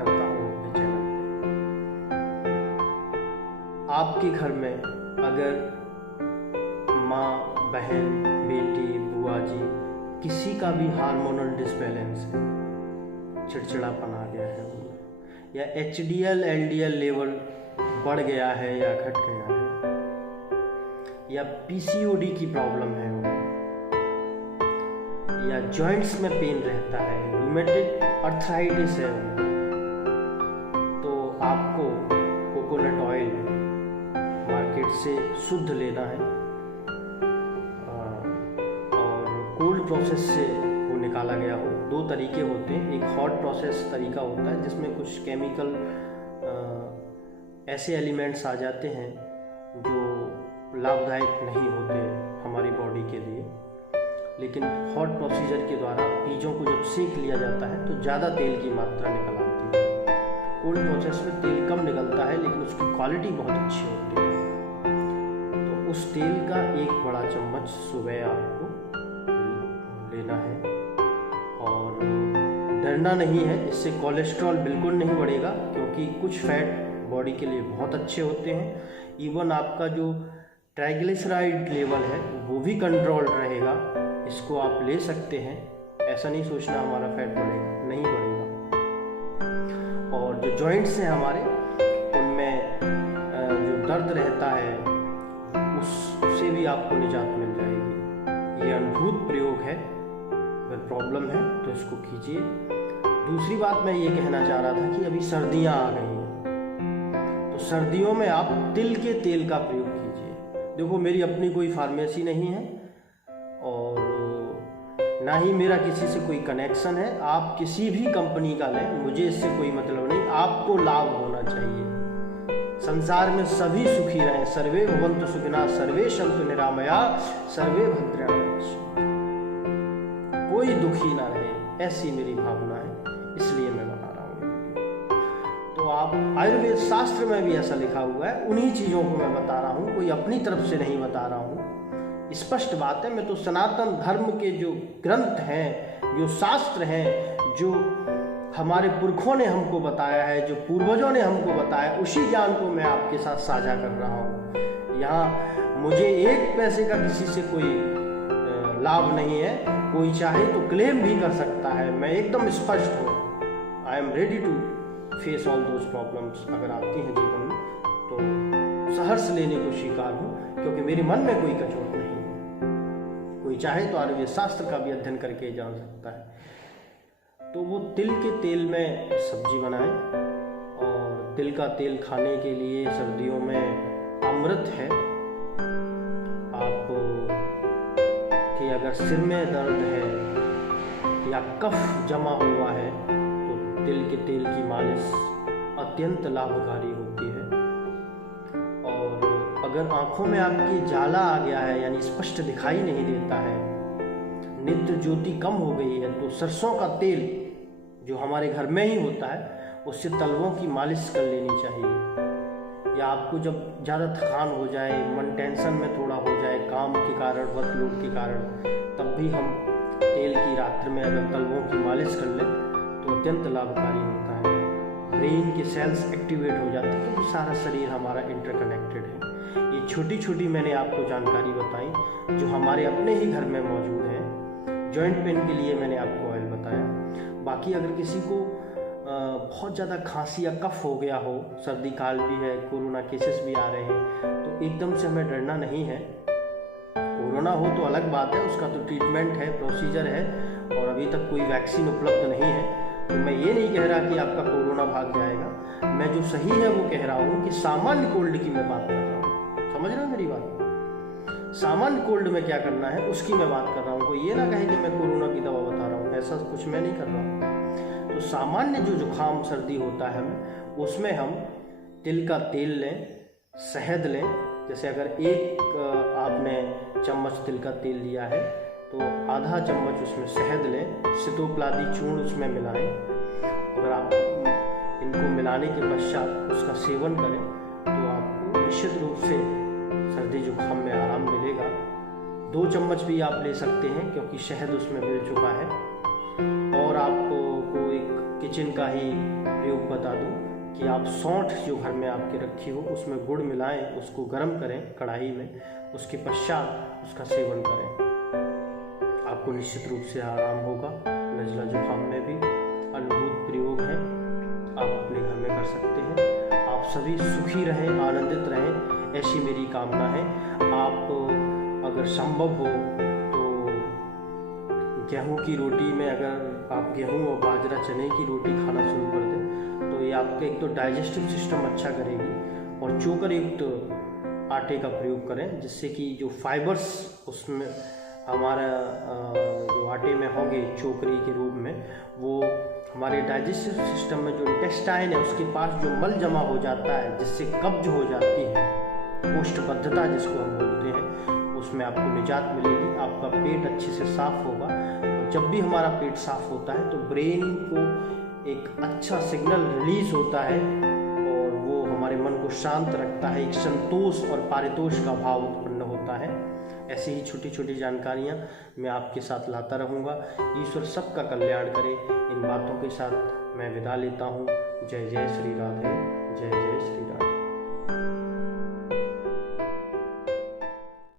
करता हूँ अपने चैनल पे। आपके घर में अगर माँ, बहन, बेटी, बुआ जी किसी का भी हार्मोनल डिसबैलेंस है, चिड़चिड़ापन आ गया है उनमें, या HDL LDL लेवल बढ़ गया है या घट गया है, या PCOD की प्रॉब्लम है उन्हें, या जॉइंट्स में पेन रहता है, रूमेटिक अर्थराइटिस है उन्हें, तो आपको कोकोनट ऑयल मार्केट से शुद्ध लेना है और कोल्ड प्रोसेस से वो निकाला गया हो। 2 तरीके होते हैं, एक हॉट प्रोसेस तरीका होता है जिसमें कुछ केमिकल ऐसे एलिमेंट्स आ जाते हैं जो लाभदायक नहीं होते हमारी बॉडी के लिए, लेकिन हॉट प्रोसीजर के द्वारा बीजों को जब सेक लिया जाता है तो ज़्यादा तेल की मात्रा निकल आती है। कोल्ड प्रोसेस में तेल कम निकलता है लेकिन उसकी क्वालिटी बहुत अच्छी होती है। तो उस तेल का 1 बड़ा चम्मच सुबह आपको लेना है और डरना नहीं है, इससे कोलेस्ट्रॉल बिल्कुल नहीं बढ़ेगा क्योंकि कुछ फैट बॉडी के लिए बहुत अच्छे होते हैं। इवन आपका जो ट्राइग्लिसराइड लेवल है वो भी कंट्रोल रहेगा। इसको आप ले सकते हैं, ऐसा नहीं सोचना हमारा फैट बढ़ेगा, नहीं बढ़ेगा। और जो जॉइंट्स हैं हमारे, उनमें जो दर्द रहता है उससे भी आपको निजात मिल जाएगी। ये अद्भुत प्रयोग है, अगर प्रॉब्लम है तो इसको कीजिए। दूसरी बात मैं ये कहना चाह रहा था कि अभी सर्दियाँ आ गई हैं, तो सर्दियों में आप तिल के तेल का प्रयोग कीजिए। देखो, मेरी अपनी कोई फार्मेसी नहीं है और ना ही मेरा किसी से कोई कनेक्शन है। आप किसी भी कंपनी का लें, मुझे इससे कोई मतलब नहीं, आपको लाभ होना चाहिए। संसार में सभी सुखी रहें, सर्वे भवन्तु सुखिनः, सर्वे सन्तु निरामया, सर्वे भद्राणि पश्यन्तु। कोई दुखी ना रहे, ऐसी मेरी भावना है, इसलिए मैं बता रहा हूँ। तो आप आयुर्वेद शास्त्र में भी ऐसा लिखा हुआ है, उन्हीं चीज़ों को मैं बता रहा हूँ, कोई अपनी तरफ से नहीं बता रहा हूँ। स्पष्ट बात है, मैं तो सनातन धर्म के जो ग्रंथ हैं, जो शास्त्र हैं, जो हमारे पुरखों ने हमको बताया है, जो पूर्वजों ने हमको बताया, उसी ज्ञान को मैं आपके साथ साझा कर रहा हूँ। यहाँ मुझे 1 पैसे का किसी से कोई लाभ नहीं है। कोई चाहे तो क्लेम भी कर सकता है, मैं एकदम स्पष्ट हूँ। I am ready to face all those problems. अगर आती हैं जीवन में तो सहर्ष लेने को स्वीकार हूँ, क्योंकि मेरे मन में कोई कचोट नहीं है। कोई चाहे तो आयुर्वेद शास्त्र का भी अध्ययन करके जान सकता है। तो वो तिल के तेल में सब्जी बनाएं, और तिल का तेल खाने के लिए सर्दियों में अमृत है। आप कि अगर सिर में दर्द है या कफ जमा हुआ है तो तिल के तेल की मालिश अत्यंत लाभकारी होती है। और अगर आंखों में आपकी जाला आ गया है, यानी स्पष्ट दिखाई नहीं देता है, नेत्र ज्योति कम हो गई है, तो सरसों का तेल जो हमारे घर में ही होता है उससे तलवों की मालिश कर लेनी चाहिए। या आपको जब ज़्यादा थकान हो जाए, मन टेंशन में थोड़ा हो जाए काम के कारण, वर्कलोड के कारण, तब भी हम तेल की रात्रि में अगर तलवों की मालिश कर लें तो अत्यंत लाभकारी होता है। ब्रेन के सेल्स एक्टिवेट हो जाते हैं, क्योंकि सारा शरीर हमारा इंटरकनेक्टेड है। ये छोटी छोटी मैंने आपको जानकारी बताई जो हमारे अपने ही घर में मौजूद है। जॉइंट पेन के लिए मैंने आपको ऑयल बताया। बाकी अगर किसी को बहुत ज़्यादा खांसी या कफ हो गया हो, सर्दी काल भी है, कोरोना केसेस भी आ रहे हैं, तो एकदम से हमें डरना नहीं है। कोरोना हो तो अलग बात है, उसका तो ट्रीटमेंट है, प्रोसीजर है, और अभी तक कोई वैक्सीन उपलब्ध नहीं है। तो मैं ये नहीं कह रहा कि आपका कोरोना भाग जाएगा। मैं जो सही है वो कह रहा हूँ कि सामान्य कोल्ड की मैं बात कर रहा हूँ। समझ रहे हो मेरी बात? सामान्य कोल्ड में क्या करना है उसकी मैं बात कर रहा हूँ। कोई ये ना कहे कि मैं कोरोना की दवा बता रहा हूँ, ऐसा कुछ मैं नहीं कर रहा हूँ। तो सामान्य जो जुकाम सर्दी होता है हमें, उसमें हम तिल का तेल लें, शहद लें। जैसे अगर 1 आपने चम्मच तिल का तेल लिया है तो आधा चम्मच उसमें शहद लें, सितोपलादी चूर्ण उसमें मिलाएं। अगर आप इनको मिलाने के पश्चात उसका सेवन करें तो आपको निश्चित रूप से सर्दी जुकाम में आराम मिलेगा। 2 चम्मच भी आप ले सकते हैं क्योंकि शहद उसमें मिल चुका है। और आपको एक किचन का ही प्रयोग बता दूं कि आप सौंठ जो घर में आपके रखी हो उसमें गुड़ मिलाएं, उसको गर्म करें कढ़ाई में, उसके पश्चात उसका सेवन करें। आपको निश्चित रूप से आराम होगा। नज़ला जुकाम में भी अद्भुत प्रयोग है, आप अपने घर में कर सकते हैं। आप सभी सुखी रहें, आनंदित रहें, ऐसी मेरी कामना है। आप अगर संभव हो तो गेहूं की रोटी में, अगर आप गेहूं और बाजरा चने की रोटी खाना शुरू कर दें तो ये आपका एक तो डाइजेस्टिव सिस्टम अच्छा करेगी, और चोकर युक्त आटे का प्रयोग करें, जिससे कि जो फाइबर्स उसमें हमारा जो आटे में होंगे चोकरी के रूप में, वो हमारे डाइजेस्टिव सिस्टम में जो इंटेस्टाइन है उसके पास जो मल जमा हो जाता है, जिससे कब्ज हो जाती है, कोष्ठबद्धता जिसको हम बोलते हैं, उसमें आपको निजात मिलेगी। आपका पेट अच्छे से साफ होगा, और जब भी हमारा पेट साफ होता है तो ब्रेन को एक अच्छा सिग्नल रिलीज होता है, और वो हमारे मन को शांत रखता है। एक संतोष और पारितोष का भाव उत्पन्न होता है। ऐसी ही छोटी छोटी जानकारियाँ मैं आपके साथ लाता रहूँगा। ईश्वर सबका कल्याण करे। इन बातों के साथ मैं विदा लेता हूँ। जय जय श्री राधे, जय जय श्री राधे।